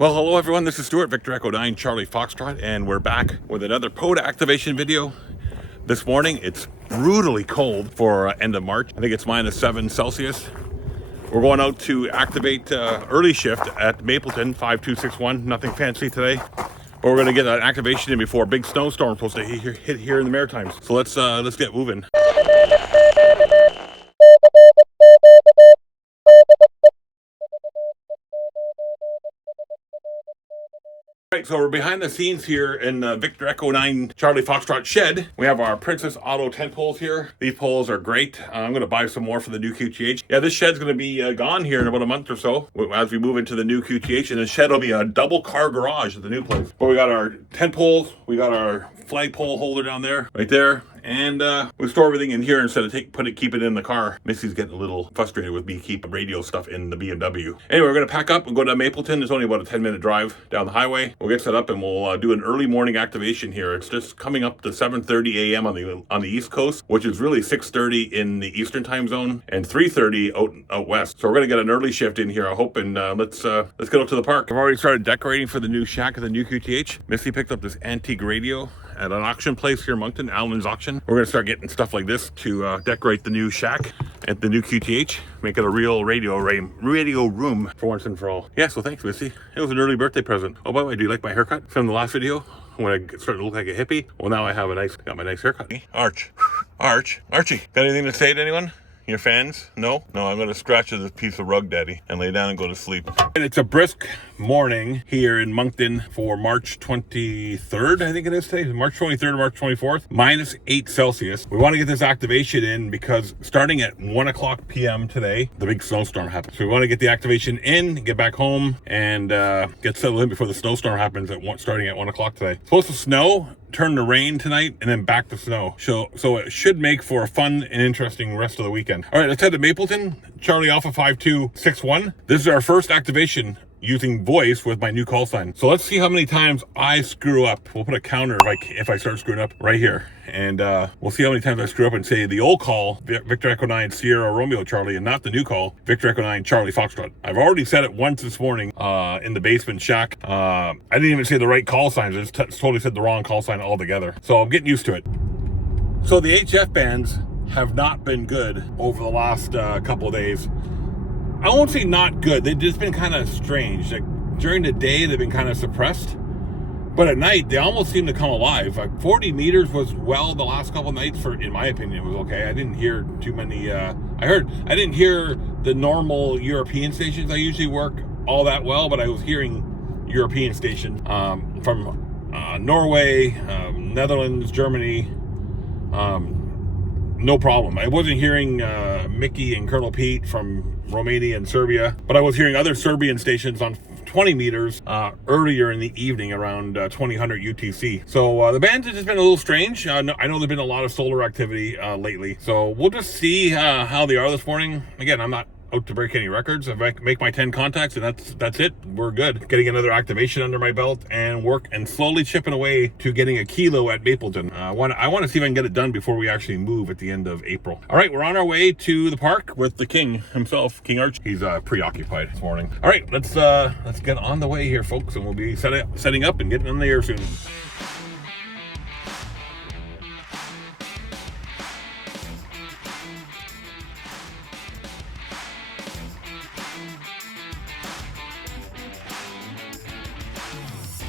Well, hello everyone, this is Stuart, Victor Echo 9, Charlie Foxtrot, and we're back with another POTA activation video. This morning, it's brutally cold for end of March. I think it's -7 Celsius. We're going out to activate early shift at Mapleton 5261, nothing fancy today. But we're gonna get an activation in before a big snowstorm supposed to hit here in the Maritimes. So let's get moving. Right, so we're behind the scenes here in Victor Echo 9 Charlie Foxtrot shed. We have our Princess Auto tent poles here. These poles are great. I'm going to buy some more for the new QTH. Yeah, this shed's going to be gone here in about a month or so as we move into the new QTH. And the shed will be a double car garage at the new place. But we got our tent poles. We got our flagpole holder down there, right there. And we store everything in here instead of keep it in the car. Missy's getting a little frustrated with me keeping radio stuff in the BMW. Anyway, we're going to pack up and go to Mapleton. It's only about a 10-minute drive down the highway. We'll get set up and we'll do an early morning activation here. It's just coming up to 7:30 a.m. on the East Coast, which is really 6:30 in the Eastern time zone and 3:30 out west. So we're going to get an early shift in here, I hope, and let's get up to the park. I've already started decorating for the new shack of the new QTH. Missy picked up this antique radio at an auction place here in Moncton, Allen's Auction. We're gonna start getting stuff like this to decorate the new shack at the new QTH, make it a real radio room for once and for all. Yeah, so thanks, Missy. It was an early birthday present. Oh, by the way, do you like my haircut from the last video when I started to look like a hippie? Well, now I have got my nice haircut. Archie, got anything to say to anyone? Your fans? No, I'm gonna scratch this piece of rug, Daddy, and lay down and go to sleep. And it's a brisk morning here in Moncton for March 23rd, I think it is today. March 23rd or March 24th, -8 Celsius. We want to get this activation in because starting at 1:00 p.m. today, the big snowstorm happens. So we want to get the activation in, get back home, and get settled in before the snowstorm happens starting at 1:00 today. It's supposed to snow, turn to rain tonight, and then back to snow. So it should make for a fun and interesting rest of the weekend. All right, let's head to Mapleton, Charlie Alpha 5261. This is our first activation using voice with my new call sign. So let's see how many times I screw up. We'll put a counter if I start screwing up right here. And we'll see how many times I screw up and say the old call, Victor Echo 9 Sierra Romeo Charlie, and not the new call, Victor Echo 9 Charlie Foxtrot. I've already said it once this morning in the basement shack. I didn't even say the right call signs. I just totally said the wrong call sign altogether. So I'm getting used to it. So the HF bands have not been good over the last couple of days. I won't say not good. They've just been kind of strange. Like during the day, they've been kind of suppressed, but at night they almost seem to come alive. Like 40 meters was the last couple of nights in my opinion, it was okay. I didn't hear too many. I didn't hear the normal European stations I usually work all that well, but I was hearing European stations from Norway, Netherlands, Germany. No problem. I wasn't hearing Mickey and Colonel Pete from Romania and Serbia, but I was hearing other Serbian stations on 20 meters earlier in the evening around 2000 UTC. So the bands have just been a little strange. I know there's been a lot of solar activity lately. So we'll just see how they are this morning. Again, I'm not out to break any records. If I make my 10 contacts and that's it, we're good. Getting another activation under my belt and slowly chipping away to getting a kilo at Mapleton. I want to see if I can get it done before we actually move at the end of April. All right, we're on our way to the park with the king himself, King Arch. He's preoccupied this morning. All right, let's get on the way here, folks, and we'll be setting up and getting in the air soon.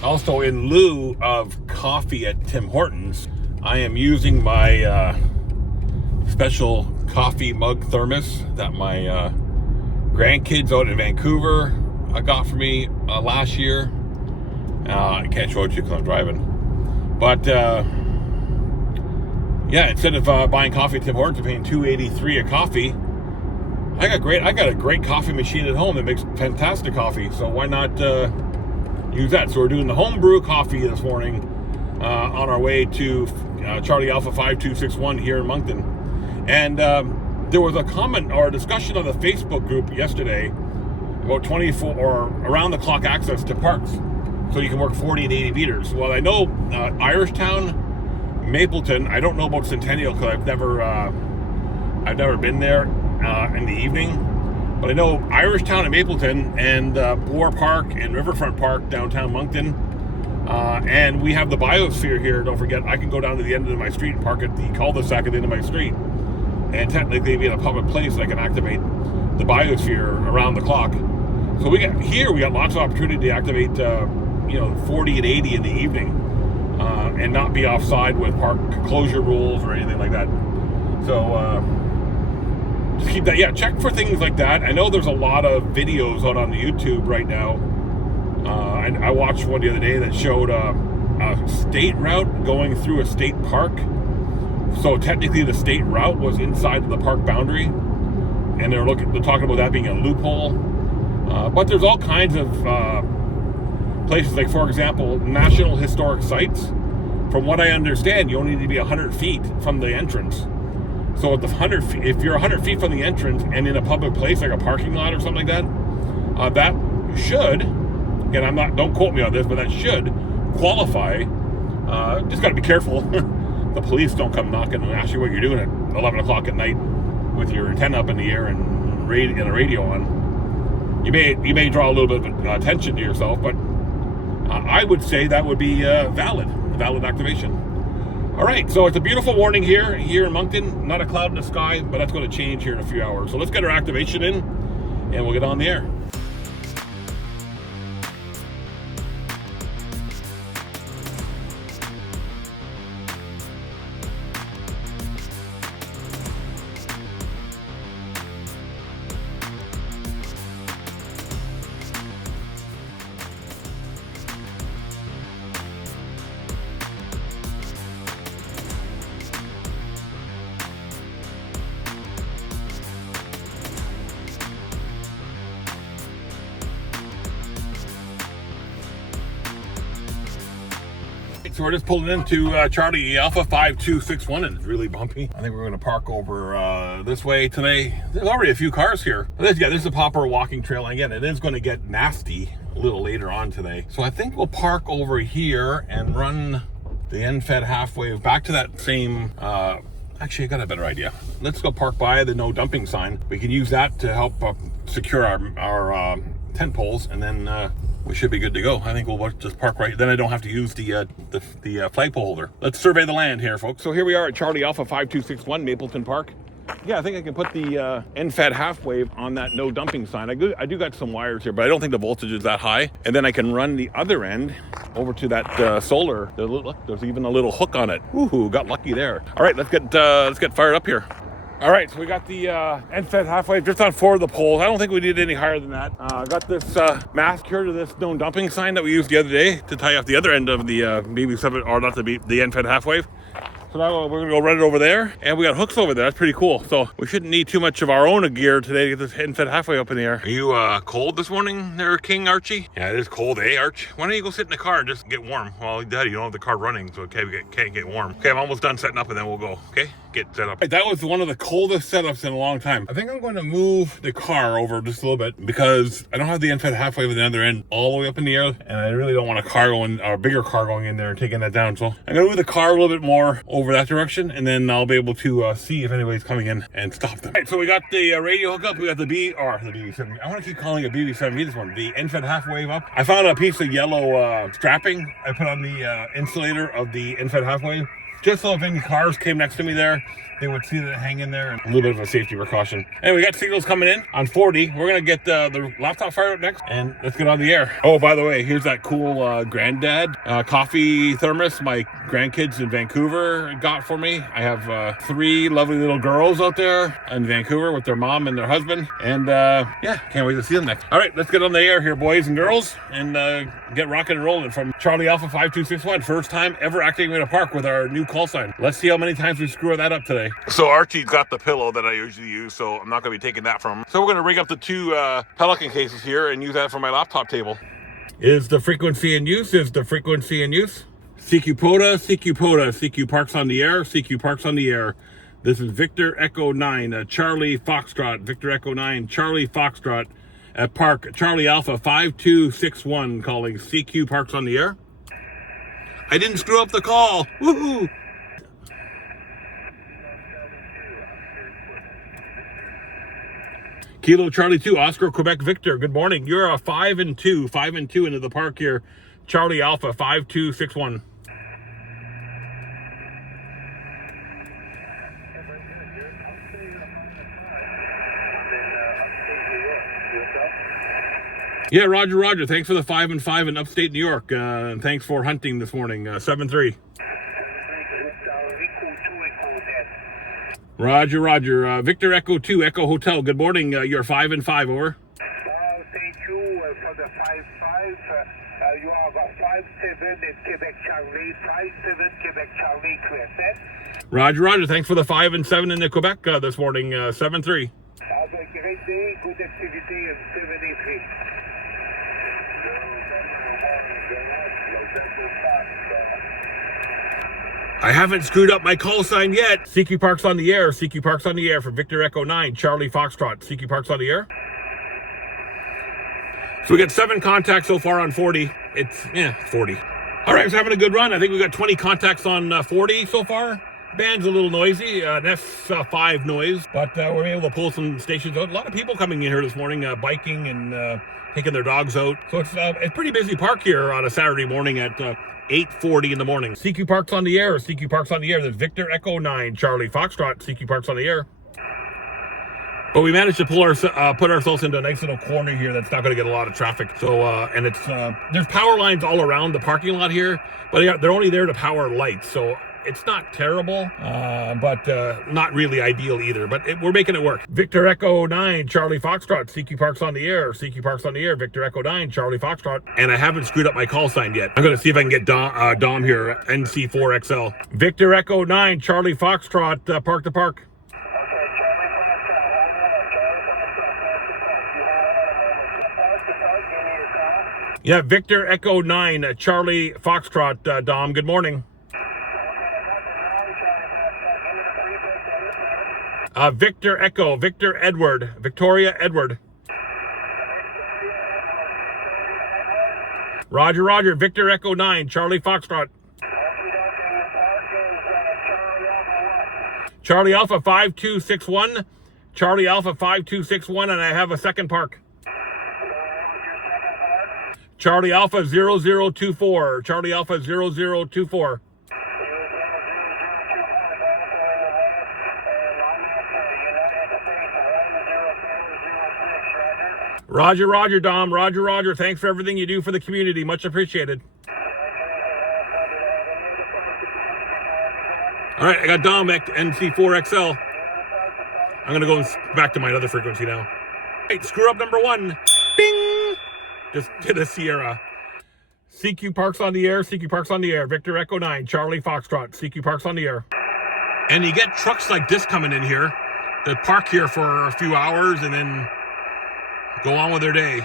Also, in lieu of coffee at Tim Hortons, I am using my special coffee mug thermos that my grandkids out in Vancouver got for me last year. I can't show it to you because I'm driving. But yeah, instead of buying coffee at Tim Hortons and paying $2.83 a coffee, I got a great coffee machine at home that makes fantastic coffee. So why not use that? So we're doing the homebrew coffee this morning on our way to Charlie Alpha 5261 here in Moncton. And there was a comment or a discussion on the Facebook group yesterday about 24 or around the clock access to parks, so you can work 40 and 80 meters. Well, I know Irishtown, Mapleton. I don't know about Centennial because I've never been there in the evening. But I know Irishtown and Mapleton and Boar Park and Riverfront Park downtown Moncton. And we have the biosphere here. Don't forget, I can go down to the end of my street and park at the cul-de-sac at the end of my street. And technically be in a public place, I can activate the biosphere around the clock. So we got lots of opportunity to activate, 40 and 80 in the evening, and not be offside with park closure rules or anything like that. So just keep that. Yeah, check for things like that. I know there's a lot of videos out on the YouTube right now. I watched one the other day that showed a state route going through a state park. So technically the state route was inside of the park boundary, and they're talking about that being a loophole. But there's all kinds of places, like for example, National Historic Sites. From what I understand, you only need to be 100 feet from the entrance. So if you're 100 feet from the entrance and in a public place like a parking lot or something like that, that should, again, don't quote me on this, but that should qualify. Just got to be careful. The police don't come knocking and ask you what you're doing at 11 o'clock at night with your antenna up in the air and a radio on. You may draw a little bit of attention to yourself, but I would say that would be valid activation. All right, so it's a beautiful morning here in Moncton. Not a cloud in the sky, but that's going to change here in a few hours. So let's get our activation in, and we'll get on the air. So we're just pulling into Charlie Alpha 5261, and it's really bumpy. I think we're going to park over this way today. There's already a few cars here. This is a proper walking trail, and again, it is going to get nasty a little later on today. So I think we'll park over here and run the NFED halfway back to that same actually, I got a better idea. Let's go park by the no dumping sign. We can use that to help secure our tent poles, and then we should be good to go. I think we'll just park right. Then I don't have to use the flagpole holder. Let's survey the land here, folks. So here we are at Charlie Alpha 5261 Mapleton Park. Yeah, I think I can put the NFED half wave on that no dumping sign. I do got some wires here, but I don't think the voltage is that high. And then I can run the other end over to that solar. Look, there's even a little hook on it. Ooh, got lucky there. All right, let's get fired up here. All right, so we got the NFED half wave just on 4 of the poles. I don't think we need any higher than that. Got this mask here to this no dumping sign that we used the other day to tie off the other end of the BB7, or not the NFED half wave. So now we're gonna go run it over there, and we got hooks over there. That's pretty cool. So we shouldn't need too much of our own gear today to get this NFED halfway up in the air. Are you cold this morning there, King Archie? Yeah, it is cold, eh, Arch? Why don't you go sit in the car and just get warm? Well, Daddy, you don't have the car running, so can't get warm. Okay, I'm almost done setting up, and then we'll go, okay? Get set up. That was one of the coldest setups in a long time. I think I'm going to move the car over just a little bit because I don't have the NFED halfway with the other end all the way up in the air, and I really don't want a bigger car going in there and taking that down. So I'm going to move the car a little bit more over that direction, and then I'll be able to see if anybody's coming in and stop them. All right, so we got the radio hook up. We got the BB7. I want to keep calling it BB7. This one, the NFED half wave up. I found a piece of yellow strapping I put on the insulator of the NFED half wave, just so if any cars came next to me there, they would see that hang in there. A little bit of a safety precaution. Anyway, we got signals coming in on 40. We're gonna get the laptop fired up next, and let's get on the air. Oh, by the way, here's that cool granddad coffee thermos my grandkids in Vancouver got for me. I have 3 lovely little girls out there in Vancouver with their mom and their husband, and yeah, can't wait to see them next. All right, let's get on the air here, boys and girls, and get rocking and rolling from Charlie Alpha 5261. First time ever activating a park with our new call sign. Let's see how many times we screw that up today. So Archie's got the pillow that I usually use, so I'm not going to be taking that from him. So we're going to rig up the 2 Pelican cases here and use that for my laptop table. Is the frequency in use? CQ POTA, CQ POTA, CQ Parks on the air, CQ Parks on the air. This is Victor Echo 9, Charlie Foxtrot, Victor Echo 9, Charlie Foxtrot at Park Charlie Alpha 5261 calling CQ Parks on the air. I didn't screw up the call. Woohoo! Kilo Charlie 2, Oscar Quebec Victor. Good morning. You're a 5 and 2 into the park here. Charlie Alpha 5261. Yeah, Roger, Roger. Thanks for the 5 and 5 in upstate New York. And thanks for hunting this morning. 7-3. Roger, Roger. Victor Echo 2, Echo Hotel. Good morning. You're 5 and 5, over. Thank you for the 5-5. You have a 5-7 in Quebec Charlie, 5-7 Quebec Charlie, Crescent. Roger, Roger. Thanks for the 5 and 7 in the Quebec this morning. 7-3. Have a great day. Good activity in 73. I haven't screwed up my call sign yet. CQ Park's on the air. CQ Park's on the air for Victor Echo 9, Charlie Foxtrot. CQ Park's on the air. So we got 7 contacts so far on 40. It's 40. All right, it's having a good run. I think we got 20 contacts on 40 so far. Band's a little noisy, an F5 noise, but we're able to pull some stations out. A lot of people coming in here this morning, biking and taking their dogs out. So it's a pretty busy park here on a Saturday morning at 8:40 in the morning. CQ Park's on the air. CQ Park's on the air. There's Victor Echo 9, Charlie Foxtrot. CQ Park's on the air. But we managed to put ourselves into a nice little corner here that's not going to get a lot of traffic. So, and it's there's power lines all around the parking lot here, but they're only there to power lights. So it's not terrible, but not really ideal either. But we're making it work. Victor Echo 9, Charlie Foxtrot. CQ Park's on the air. CQ Park's on the air. Victor Echo 9, Charlie Foxtrot. And I haven't screwed up my call sign yet. I'm going to see if I can get Dom here, NC4XL. Victor Echo 9, Charlie Foxtrot, Park to Park. Yeah, Victor Echo 9, Charlie Foxtrot, Dom. Good morning. Victor Echo, Victor Edward, Victoria Edward. Roger, Roger. Victor Echo 9, Charlie Foxtrot. Charlie Alpha 5261. Charlie Alpha 5261, and I have a second park. Charlie Alpha 0024. Charlie Alpha 0024. Roger, Roger, Dom. Roger, Roger. Thanks for everything you do for the community. Much appreciated. All right, I got Dom at NC4XL. I'm going to go back to my other frequency now. Hey, screw up number 1. Bing! Just did a Sierra. CQ Park's on the air. CQ Park's on the air. Victor Echo 9, Charlie Foxtrot. CQ Park's on the air. And you get trucks like this coming in here that park here for a few hours and then go on with their day.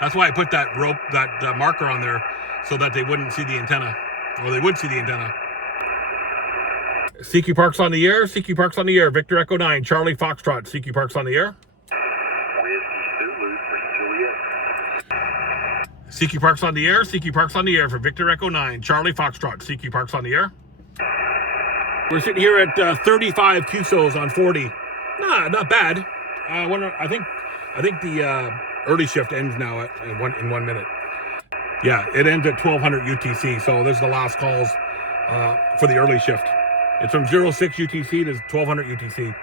That's why I put that rope, that marker on there, so that they wouldn't see the antenna, or they would see the antenna. CQ Park's on the air. CQ Park's on the air. Victor Echo 9, Charlie Foxtrot. CQ Park's on the air. CQ Park's on the air. CQ Park's on the air for Victor Echo 9, Charlie Foxtrot. CQ Park's on the air. We're sitting here at 35 QSOs on 40. Nah, not bad. I think the early shift ends now in 1 minute. Yeah, it ends at 1200 UTC. So this is the last calls for the early shift. It's from 06 UTC to 1200 UTC.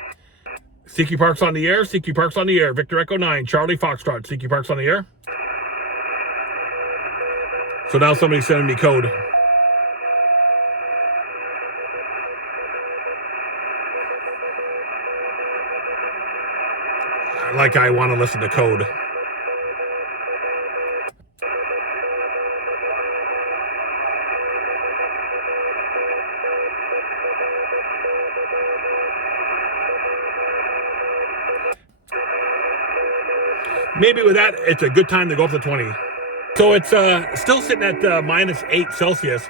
CQ Park's on the air. CQ Park's on the air. Victor Echo 9, Charlie Foxtrot. CQ Park's on the air. So now somebody's sending me code. Like I want to listen to code. Maybe with that, it's a good time to go up to 20. So it's still sitting at -8 Celsius.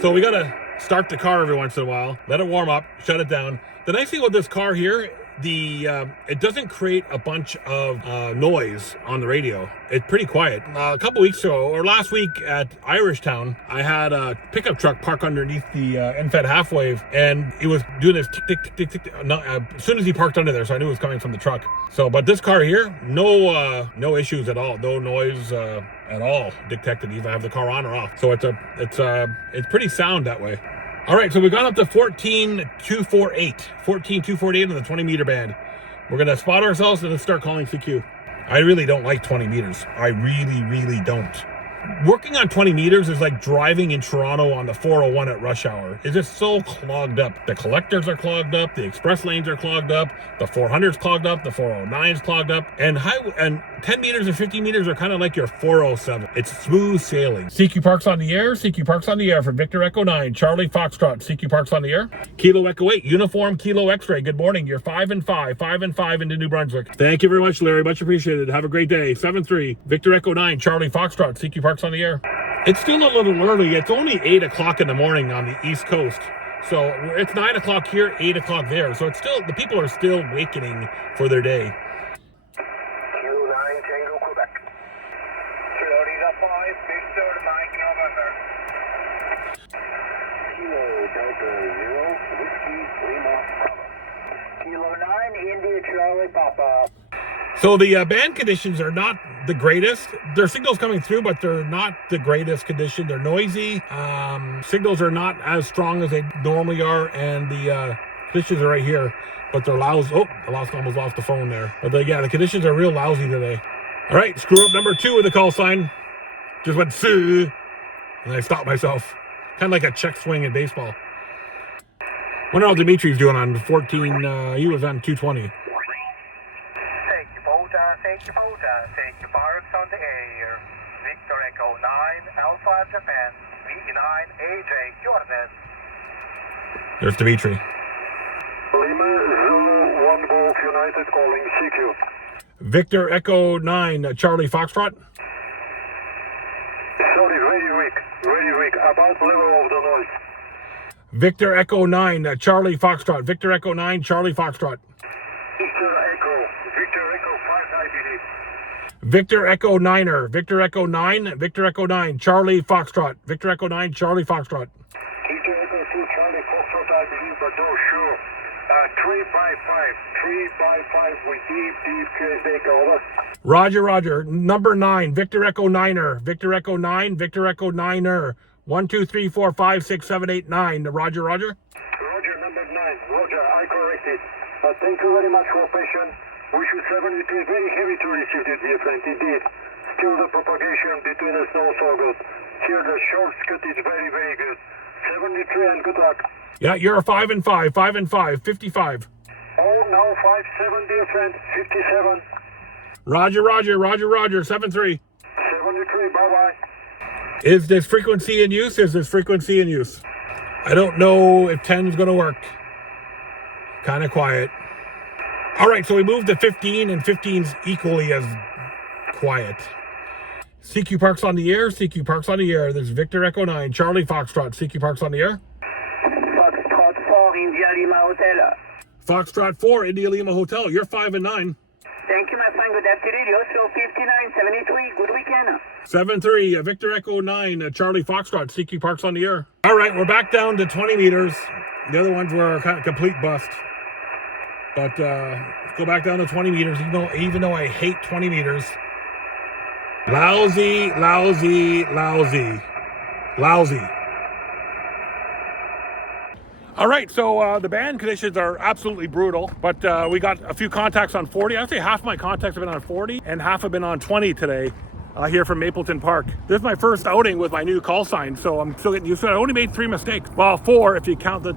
So we got to start the car every once in a while, let it warm up, shut it down. The nice thing with this car here, it doesn't create a bunch of noise on the radio. It's pretty quiet. A couple weeks ago, or last week at Irishtown, I had a pickup truck park underneath the end-fed half wave, and it was doing this tick, tick, tick, tick, tick. As soon as he parked under there, so I knew it was coming from the truck. So, but this car here, no issues at all, no noise at all detected, even I have the car on or off. So it's pretty sound that way. All right, so we've gone up to 14,248 in the 20 meter band. We're gonna spot ourselves and then start calling CQ. I really don't like 20 meters. I really don't. Working on 20 meters is like driving in Toronto on the 401 at rush hour. It's just so clogged up. The collectors are clogged up, the express lanes are clogged up, the 400's clogged up, the 409's clogged up, and 10 meters and 50 meters are kind of like your 407. It's smooth sailing. CQ Park's on the air. CQ Park's on the air for Victor Echo 9, Charlie Foxtrot. CQ Park's on the air. Kilo Echo 8, Uniform Kilo X-Ray. Good morning. You're 5 and 5 into New Brunswick. Thank you very much, Larry. Much appreciated. Have a great day. 7-3, Victor Echo 9, Charlie Foxtrot. CQ Park's on the air. It's still a little early. It's only 8 o'clock in the morning on the East Coast. So it's 9 o'clock here, 8 o'clock there. So it's still, the people are still awakening for their day. Q9 Tango Quebec. Florida 5, Victor Mike November. Kilo Delta 0, Whiskey Lima Bravo. Kilo 9, India Charlie Papa. So the band conditions are not the greatest. Their signals coming through, but they're not the greatest condition. They're noisy. Signals are not as strong as they normally are, and the conditions are right here, but they're lousy. Oh, I almost lost the phone there. But the conditions are real lousy today. All right, screw up number 2 with the call sign. Just went "Suh," and I stopped myself. Kind of like a check swing in baseball. Wonder how Dimitri's doing on 14. He was on 220. Thank you, POTA. Thank you, Parks on the air. Victor Echo 9, Alpha Japan, VE9, AJ Jordan. There's Dimitri. Lima, Zulu, 1 Golf United calling CQ. Victor Echo 9, Charlie Foxtrot. Sorry, very weak, about level of the noise. Victor Echo 9, Charlie Foxtrot. Victor Echo 9, Charlie Foxtrot. Victor Echo 5, I believe. Victor Echo 9er, Victor Echo 9, Victor Echo 9, Charlie Foxtrot. Victor Echo 9, Charlie Foxtrot. Victor Echo 2, Charlie Foxtrot, I believe, but no sure. 355 with deep QSA, over. Roger. Number 9, Victor Echo 9er, Victor Echo 9, Victor Echo 9er. 1, 2, 3, 4, 5, 6, 7, 8, 9. Roger. Roger, number 9. Roger, I corrected. Thank you very much for patience. We should 73, very heavy to receive the different indeed. Still the propagation between us not so good. Here the short cut is very good. 73 and good luck. Yeah, you're a 5 and 5, 55. Oh, now 57 different, 57. Roger, 7-3. 73, bye-bye. Is this frequency in use? I don't know if 10 is going to work. Kind of quiet. All right, so we moved to 15, and 15's equally as quiet. CQ Park's on the air. There's Victor Echo 9, Charlie Foxtrot. CQ Park's on the air. Foxtrot 4, India Lima Hotel. Foxtrot 4, India Lima Hotel. You're 5 and 9. Thank you, my friend. Good afternoon. Also 5973. Good weekend. 7-3, Victor Echo 9, Charlie Foxtrot. CQ Park's on the air. All right, we're back down to 20 meters. The other ones were kind of complete bust. But let's go back down to 20 meters, even though I hate 20 meters. Lousy. All right, so the band conditions are absolutely brutal, but we got a few contacts on 40. I'd say half my contacts have been on 40 and half have been on 20 today. Here from Mapleton Park. This is my first outing with my new call sign, so I'm still getting used to it. I only made 3 mistakes. Well, 4 if you count the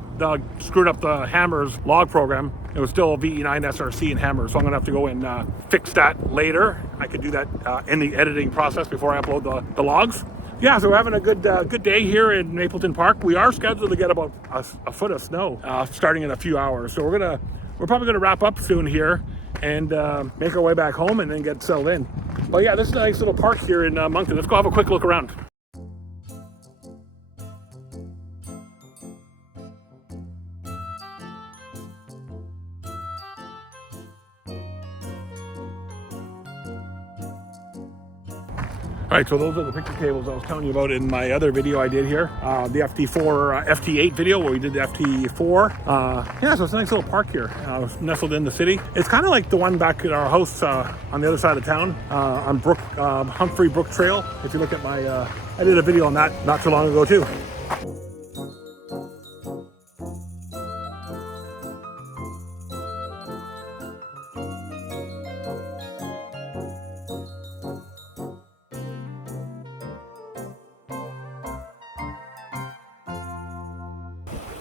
screwed up the hammers log program. It was still VE9 SRC and hammers, so I'm gonna have to go and fix that later. I could do that in the editing process before I upload the logs. Yeah, so we're having a good day here in Mapleton Park. We are scheduled to get about a foot of snow starting in a few hours. So we're probably gonna wrap up soon here and make our way back home and then get settled in. But yeah, this is a nice little park here in Moncton. Let's go have a quick look around. Right, so those are the picture tables I was telling you about in my other video I did here. The FT8 video where we did the FT4. Yeah, so it's a nice little park here, nestled in the city. It's kind of like the one back at our house on the other side of town, on Humphrey Brook Trail. If you look at my, I did a video on that not too long ago too.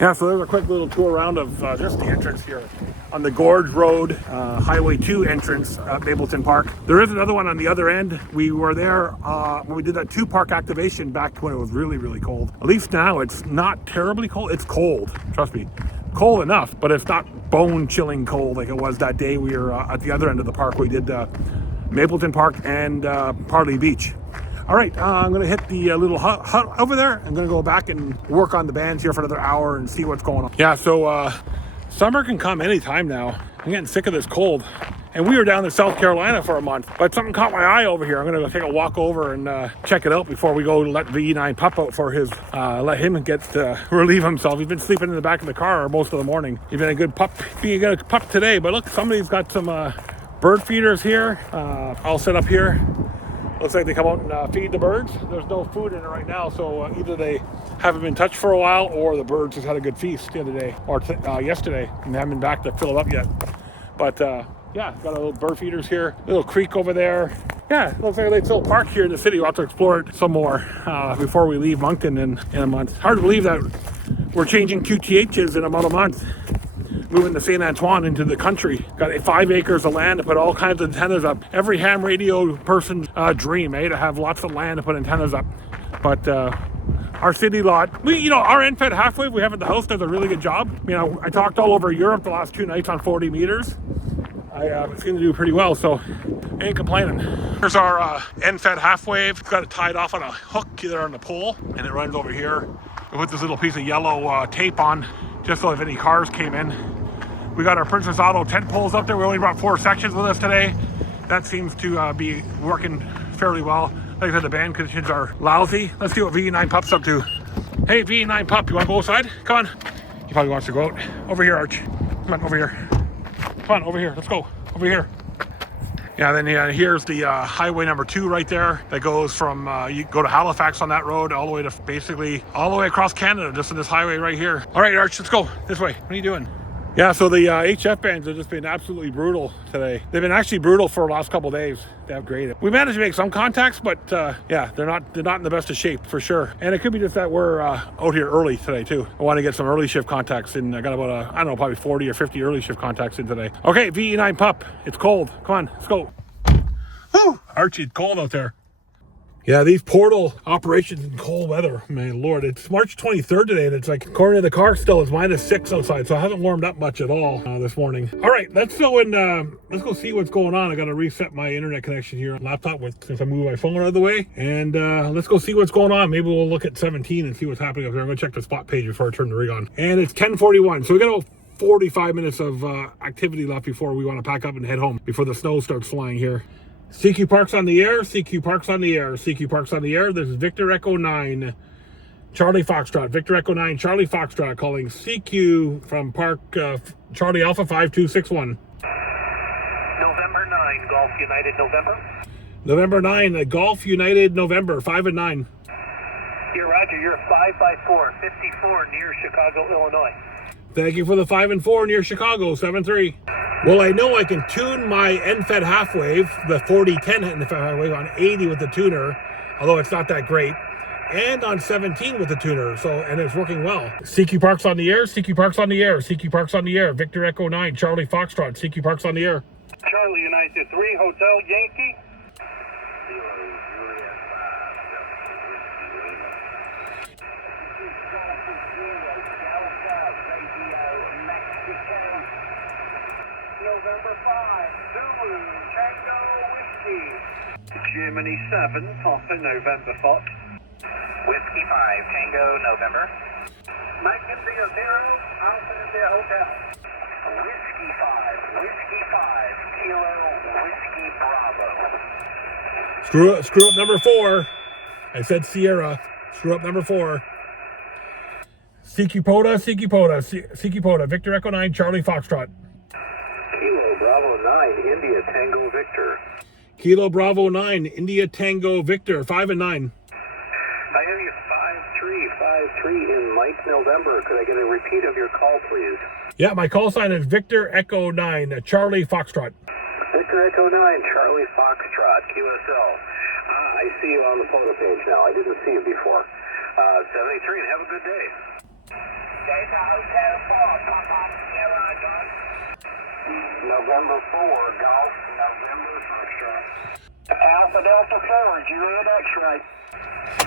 Yeah, so there's a quick little tour around of just the entrance here on the Gorge Road, Highway 2 entrance at Mapleton Park. There is another one on the other end. We were there when we did that 2-park activation back when it was really, really cold. At least now it's not terribly cold. It's cold, trust me. Cold enough, but it's not bone-chilling cold like it was that day we were at the other end of the park. We did Mapleton Park and Parley Beach. All right, I'm gonna hit the little hut over there. I'm gonna go back and work on the bands here for another hour and see what's going on. Yeah, so summer can come anytime now. I'm getting sick of this cold. And we were down in South Carolina for a month, but something caught my eye over here. I'm gonna take a walk over and check it out before we go let VE9 pup out for his, let him get relieve himself. He's been sleeping in the back of the car most of the morning. He's been a good pup, being a good pup today, but look, somebody's got some bird feeders here, all set up here. Looks like they come out and feed the birds. There's no food in it right now, so either they haven't been touched for a while or the birds just had a good feast the other day, or yesterday, and they haven't been back to fill it up yet. But yeah, got a little bird feeders here, little creek over there. Yeah, it looks like a nice little park here in the city. We'll have to explore it some more before we leave Moncton in a month. Hard to believe that we're changing QTHs in about a month. Moving to St. Antoine into the country. Got 5 acres of land to put all kinds of antennas up. Every ham radio person's dream, to have lots of land to put antennas up. But our city lot, our NFET halfwave we have at the house does a really good job. I talked all over Europe the last 2 nights on 40 meters. It's going to do pretty well, so ain't complaining. Here's our NFET halfwave. It's got it tied off on a hook there on the pole, and it runs over here. We put this little piece of yellow tape on, just so if any cars came in. We got our Princess Auto tent poles up there. We only brought 4 sections with us today. That seems to be working fairly well. Like I said, the band conditions are lousy. Let's see what VE9 Pup's up to. Hey, VE9 Pup, you want to go outside? Come on. He probably wants to go out. Over here, Arch. Come on, over here. Come on, over here. Let's go. Over here. Yeah, then here's the highway number 2 right there. That goes from, you go to Halifax on that road, all the way to basically, all the way across Canada, just in this highway right here. All right, Arch, let's go this way. What are you doing? Yeah, so the HF bands have just been absolutely brutal today. They've been actually brutal for the last couple of days. They have graded. We managed to make some contacts, but yeah, they're not in the best of shape for sure. And it could be just that we're out here early today too. I want to get some early shift contacts in. I got about I don't know, probably 40 or 50 early shift contacts in today. Okay, VE9 Pup, it's cold. Come on, let's go. Woo! Archie, it's cold out there. Yeah, these portal operations in cold weather, man, Lord, it's March 23rd today, and it's like, according to the car still, it's -6 outside, so I haven't warmed up much at all this morning. All right, let's go see what's going on. I got to reset my internet connection here on laptop since I moved my phone out of the way, and let's go see what's going on. Maybe we'll look at 17 and see what's happening up there. I'm going to check the spot page before I turn the rig on. And it's 10:41, so we got about 45 minutes of activity left before we want to pack up and head home, before the snow starts flying here. CQ Park's on the air, CQ Park's on the air, CQ Park's on the air. This is Victor Echo 9, Charlie Foxtrot. Victor Echo 9, Charlie Foxtrot calling CQ from Park Charlie Alpha 5261. November 9, Golf United November. November 9, Golf United November, 5 and 9. Here, Roger, you're 5x4, 54 near Chicago, Illinois. Thank you for the 5 and 4 near Chicago, 7-3. Well, I know I can tune my NFET half-wave, the 4010 NFET half-wave, on 80 with the tuner, although it's not that great, and on 17 with the tuner, and it's working well. CQ Park's on the air, CQ Park's on the air, CQ Park's on the air, Victor Echo 9, Charlie Foxtrot, CQ Park's on the air. Charlie United 3, Hotel Yankee. November 5, Zulu, Tango Whiskey. Germany 7, Papa November Fox. Whiskey 5, Tango November. Mike India 0, Alpha India Hotel. Whiskey 5, Kilo Whiskey Bravo. Screw up number 4. I said Sierra. Screw up number 4. CA-5261 Victor Echo 9 Charlie Foxtrot. Kilo Bravo 9 India Tango Victor. Kilo Bravo 9 India Tango Victor 5 and 9. I have you 5353 in Mike November. Could I get a repeat of your call, please? Yeah, my call sign is Victor Echo 9 Charlie Foxtrot. Victor Echo 9 Charlie Foxtrot QSL. I see you on the POTA page now. I didn't see you before. 73 and have a good day. Delta Hotel 4, Papa Sierra Dog. November 4, Golf, November Foxtrot. Alpha Delta 4, Juliet X-ray.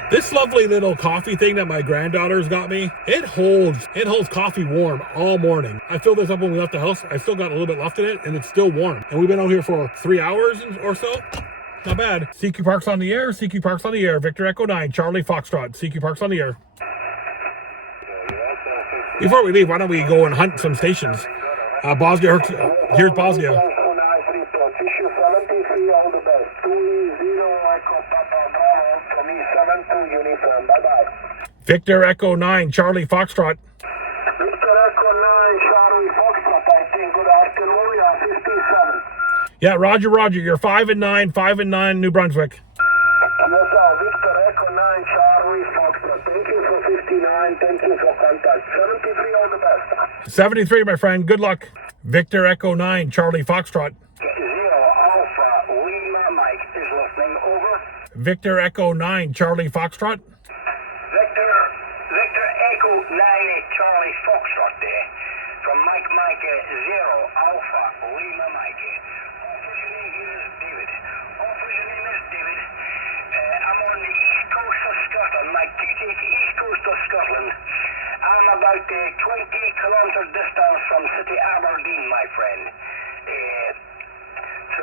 This lovely little coffee thing that my granddaughter's got me, it holds coffee warm all morning. I filled this up when we left the house. I still got a little bit left in it, and it's still warm. And we've been out here for 3 hours or so. Not bad. CQ Park's on the air. CQ Park's on the air. Victor Echo 9, Charlie Foxtrot. CQ Park's on the air. Before we leave, why don't we go and hunt some stations? Bosnia, here's Bosnia. Victor Echo 9, Charlie Foxtrot. Victor Echo 9, Charlie Foxtrot, I think. Good afternoon, you are 57. Yeah, Roger, you're 5 and 9, New Brunswick. Yes, sir. Victor Echo 9, Charlie Foxtrot. Thank you for 59, thank you for contact. 73, all the best. 73, my friend, good luck. Victor Echo 9, Charlie Foxtrot. 0 Alpha Lima Mike is listening, over. Victor Echo 9, Charlie Foxtrot. Victor Echo 9 Charlie Foxtrot there. From Mike 0 Alpha Lima Mike. Officer name here is David. Officer name is David. I'm on the east coast of Scotland. My ticket east coast of Scotland. I'm about 20 kilometer distance from City Aberdeen, my friend.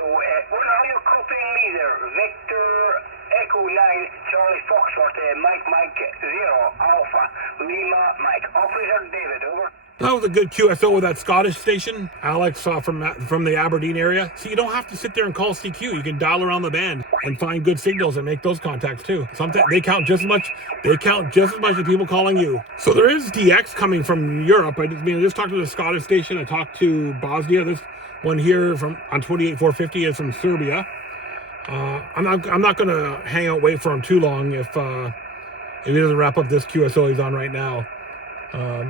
What are you copying me there? Victor Echo 9 Charlie Foxtrot, Mike 0 Alpha Lima Mike. Officer David, over. That was a good QSO with that Scottish station, Alex from the Aberdeen area. So you don't have to sit there and call CQ. You can dial around the band and find good signals and make those contacts too. Sometimes they count just as much. They count just as much as people calling you. So there is DX coming from Europe. I just talked to the Scottish station. I talked to Bosnia. This one here on 28450 is from Serbia. I'm not going to hang out wait for him too long if he doesn't wrap up this QSO he's on right now.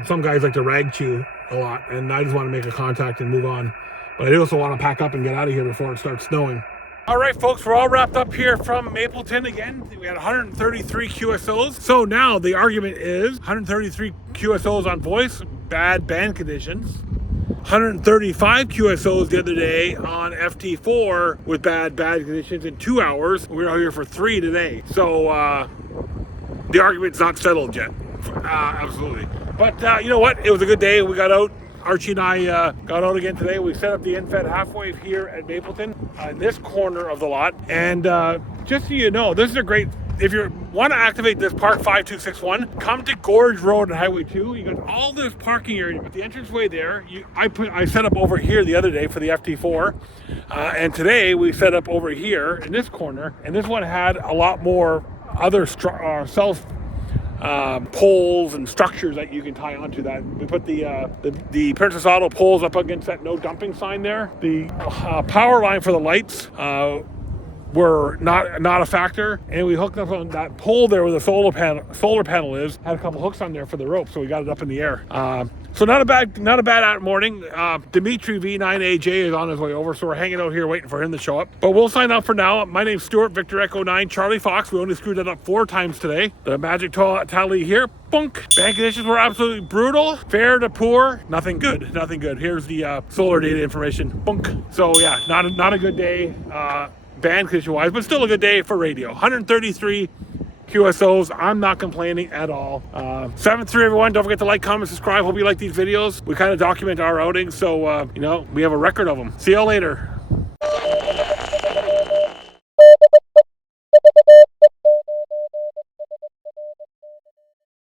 Some guys like to rag chew a lot, and I just want to make a contact and move on. But I also want to pack up and get out of here before it starts snowing. All right, folks, we're all wrapped up here from Mapleton again. We had 133 QSOs. So now the argument is 133 QSOs on voice, bad band conditions. 135 QSOs the other day on FT4 with bad conditions in 2 hours. We were out here for 3 today. So the argument's not settled yet. Absolutely. But you know what? It was a good day. We got out. Archie and I got out again today. We set up the infed half-wave here at Mapleton in this corner of the lot. And just so you know, this is a great, if you want to activate this Park 5261, come to Gorge Road and Highway 2. You got all this parking area. At the entranceway there, I set up over here the other day for the FT4. And today we set up over here in this corner. And this one had a lot more other self poles and structures that you can tie onto that. We put the Princess Auto poles up against that no dumping sign there. The power line for the lights were not a factor, and we hooked up on that pole there where the solar panel is. Had a couple hooks on there for the rope, so we got it up in the air. So not a bad morning. Dimitri V9AJ is on his way over, so we're hanging out here waiting for him to show up. But we'll sign off for now. My name's Stuart, Victor Echo 9, Charlie Fox. We only screwed that up 4 times today. The magic tally here, bunk. Band conditions were absolutely brutal. Fair to poor, nothing good. Here's the solar data information, bunk. So yeah, not a good day band condition wise, but still a good day for radio. 133 QSOs. I'm not complaining at all. 7-3 everyone. Don't forget to like, comment, subscribe. Hope you like these videos. We kind of document our outings, so we have a record of them. See y'all later.